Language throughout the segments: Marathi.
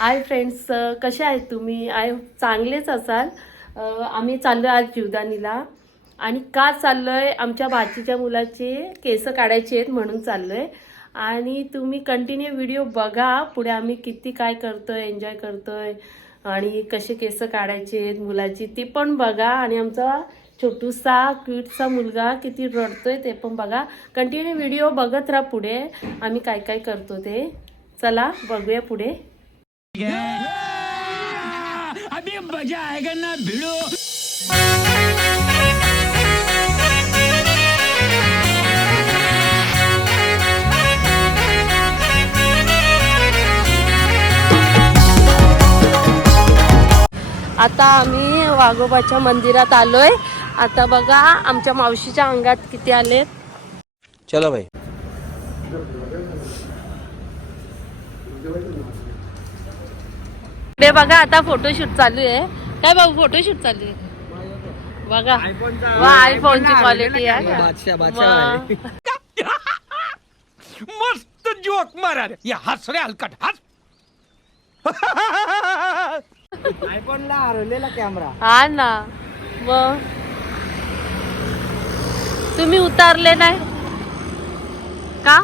आय फ्रेंड्स कसे आहेत तुम्ही? आय चांगलेच असाल. आम्ही चाललो आज जीवदानीला. आणि का चाललो आहे आमच्या भाचीच्या मुलाचे केस काढायचे आहेत म्हणून चाललो आहे आणि तुम्ही कंटिन्यू व्हिडिओ बघा. पुढे आम्ही किती काय करतो आहे एन्जॉय करतो आहे आणि कसे केस काढायचे आहेत मुलाची ती पण बघा. आणि आमचा छोटूसा क्विटचा मुलगा किती रडतोय ते पण बघा. कंटिन्यू व्हिडिओ बघत राहा पुढे. आम्ही काय काय करतो ते. चला बघूया पुढे. अभी मजा आएगा ना भिड़ो आता आम्ही वाघोबाच्या मंदिरात आलोय. आता बघा आमच्या मावशीच्या अंगात किती आलेत. चलो भाई इकडे बघा आता फोटोशूट चालू आहे. काय बाबू फोटोशूट चालू आहे? बघा. वा आयफोनची क्वालिटी आहे. मस्त जोक मारा ये हंस रे हलकट हंस. आयफोनला हरवलेला कॅमेरा. हा ना. मग तुम्ही उतारले नाही? का?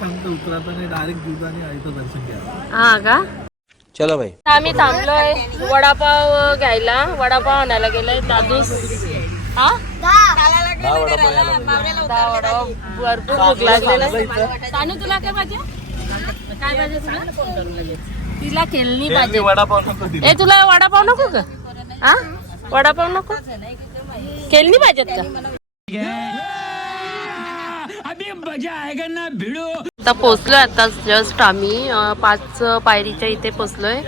सांगतो उतरता नाही डायरेक्ट दुधाने आईचं दर्शन घ्या. हा का? चलो भाई आम्ही थांबलोय वडापाव घ्यायला. वडापाव आणायला गेलोय. दादूस हा? दहा वडापाव भरपूर भूक लागलेला. सानू तुला काय पाहिजे काय पाहिजे तुला? तिला खेळणी पाहिजे वडापाव नको ए तुला वडापाव नको का हा वडापाव नको? खेळणी पाहिजेत का? अभी मजा आएगा ना भिड़ो। आता पोचलोय आता जस्ट आम्ही पाच पायरीच्या इथे पोचलोय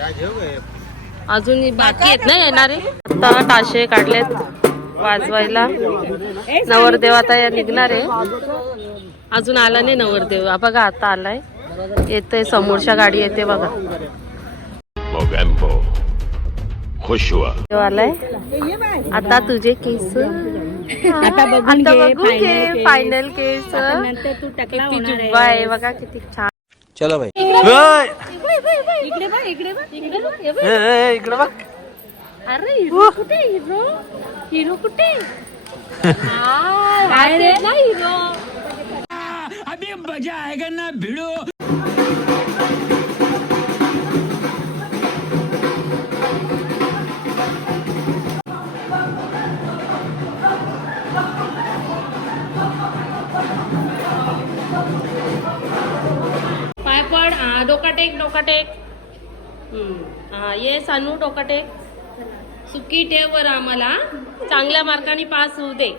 अजून बाकी आहेत ना येणारे? आता ताशे काढलेत वाजवायला. नवरदेव आता या निघणार आहे. अजून आला नाही नवरदेव. बघा आता आलाय. येते समोरच्या गाडी येते बघा. खुश हुआ आलाय. आता तुझे केस आता बघू घे फायनल केस किती जुब्बा आहे बघा किती छान. चलो भाई इकडे बघ. इकडे बघ इकडे बघ हे बघ. इकडे बघ. अरे हिरो कुठे हिरो? हिरो कुठे? काय रे? ना हिरो. अभी मजा आएगा ना भिड़ो। पड हा डोकाटेक डोकाटेक. डोका हा ये सानू डोकाटेक. सुकी ठेव वर आम्हाला. चांगल्या मार्काने पास होऊ दे.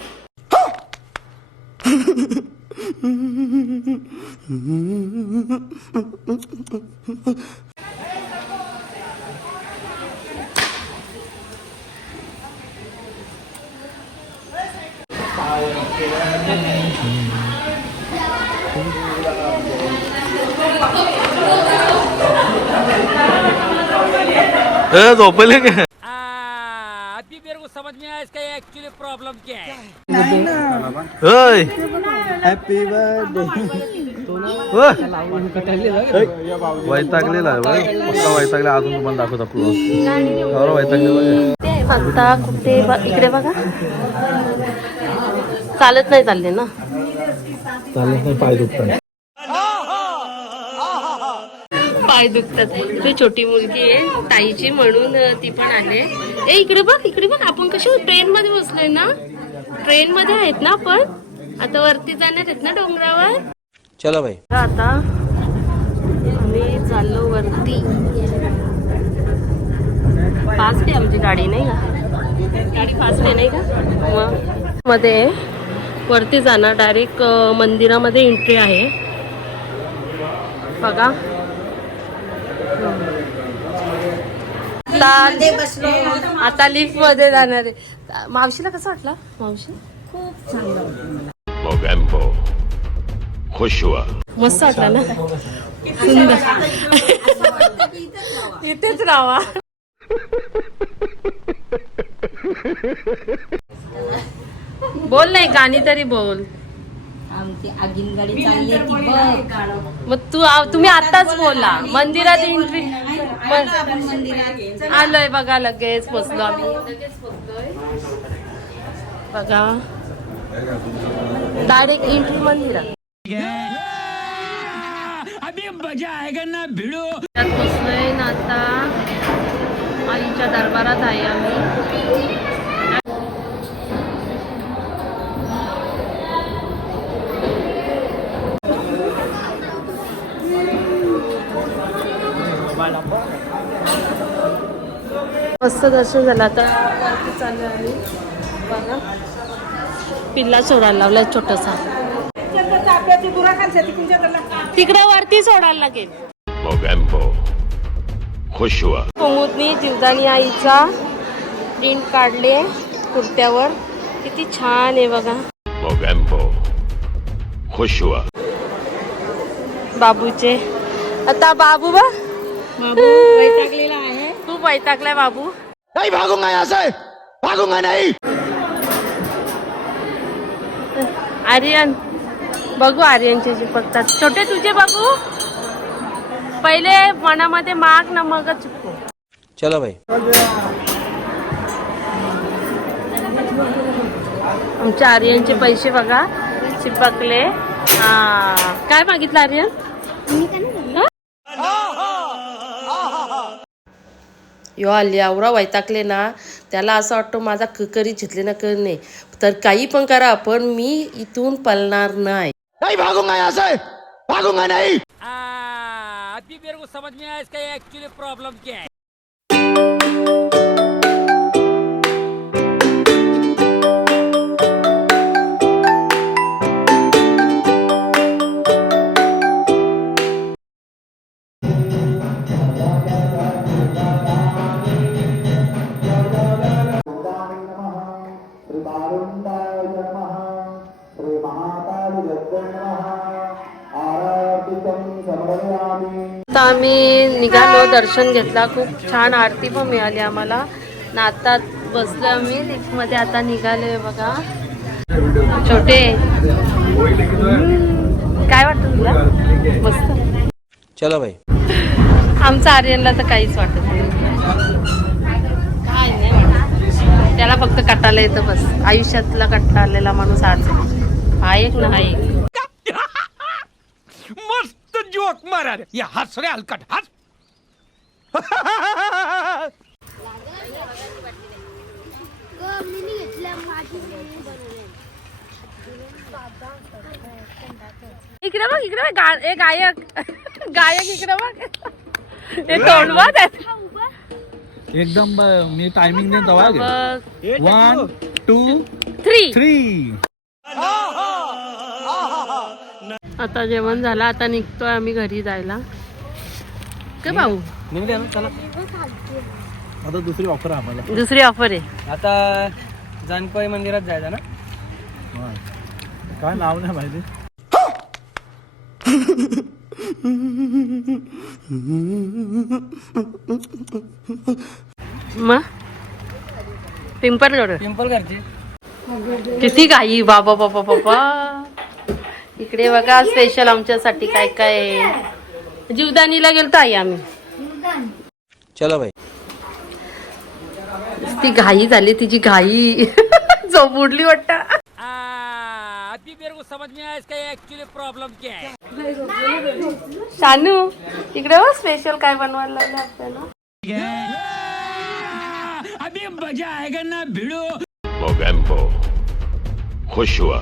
झोपले का? अभी मेरे को समझ में आया इसका एक्चुअली प्रॉब्लम क्या है हॅपी बर्थडे वैतागलेला आहे बघ. पक्का वैतागले अजून तुम्हाला दाखवत आपलं. बरोबर वैतागले आता कुठे ब- इकडे बघा. चालत नाही चालले ना. चालत नाही पाय दुखतात. पाय दुखतात. ती छोटी मुलगी आहे ताईची म्हणून ती पण आले. ए इकडे बघ इकडे बघ आपण कशी ट्रेन मध्ये बसलोय ना? ट्रेन मध्ये आहेत ना आपण? आता वरती जाणार आहेत ना डोंगरावर? चलो भाई आता आम्ही चाललो वरती. फास्ट आहे आमची गाडी नाही का? गाडी फास्ट आहे नाही का? मग मध्ये वरती जाणार डायरेक्ट मंदिरामध्ये एंट्री आहे. बघा. आता आता लिफ्टमध्ये जाणार आहे. मावशीला कसं वाटलं? मावशी? मोगॅम्बो खुश हुआ. मस्त वाटला ना? सुंदर. इथेच राहा. बोल नाही गाणी तरी बोल. आमची आगीन गाडी चालली आहे ती बघ. मग तू आ- तुम्ही आताच बोला. मंदिरात एंट्री आपण मंदिरात आलोय बघा लगेच पोचलो आम्ही. बघा. डायरेक्ट एंट्री मंदिरात. अभी मजा आएगा ना भिड़ो. त्यात बसलोय ना आता आईच्या दरबारात आहे आम्ही. मस्त दर्शन झालं. आता वरती चालू आहे बघा. पिल्ला सोडायला लावलाय छोटासा. तिकडे वरती सोडायला लागेल. खुश हुआ. कुमुदनी जीवदानी आईचा प्रिंट काढले कुर्त्यावर. किती छान आहे बघा. खुश हुआ. बाबूचे. आता बाबू बा बाबू खूप वैतागलाय बाबू. नहीं भागूंगा यहाँ से भागूंगा नहीं आर्यन बघू आर्यनचे जे पडतात छोटे तुझे बघू. पहिले मनामध्ये माग ना मगच. चिपको चलो भाई आमच्या आर्यनचे पैसे बघा. चिपकले. हा. काय मागितलं आर्यन? यो आली आवरा वैतागले ना. त्याला असं वाटतं माझा ककरी चितले ना कर नाही. तर काही पण करा पण मी इथून पळणार नाही. नहीं भागूंगा यहाँ से भागूंगा नहीं. आ, अभी मेरे को समझ में आया इसका एक्चुअली प्रॉब्लम क्या है आता आम्ही निघालो दर्शन घेतला. खूप छान आरती पण मिळाली आम्हाला. ना आता बसलो आम्ही लिफ्टमध्ये आता निघालोय बघा. छोटे. काय वाटतं तुला? मस्त. चलो भाई आमचं आर्यनला तर काहीच वाटत नाही. काय नाही वाटत. त्याला फक्त कटाला येतं बस. आयुष्यातला कट्टा आलेला माणूस आज. हा एक ना हा एक मस्त जोक मारा रे। ये हंस रे हलकट हंस। इकडे बघ इकडे बघ गा- ए गायक. गायक इकडे बघ. हे आहे एकदम मी टायमिंग देईन तेव्हा वन टू थ्री थ्री आता जेवण झालं आता निघतोय आम्ही घरी जायला. काय भाऊ? आता दुसरी ऑफर आहे आम्हाला. दुसरी ऑफर आहे. आता जानपाई मंदिरात जायचं ना? हा. काय नाव नाही माहिती. मग पिंपल घरचे किती काही बाबा बाबा बाबा. इकडे बघा स्पेशल आमच्यासाठी काय काय आहे. जीवदानीला गेलतो आई आम्ही. चलो भाई. ती घाई झाली तिची घाई. जो बुडली वाटत. आ, अभी मेरे को समझ में आया इसका एक्चुअली प्रॉब्लम क्या है शानू इकडे हो स्पेशल काय बनवायला लागलं आपल्याला. अभी मजा आएगा ना भिड़ो. मोगैम्बो खुश हुआ.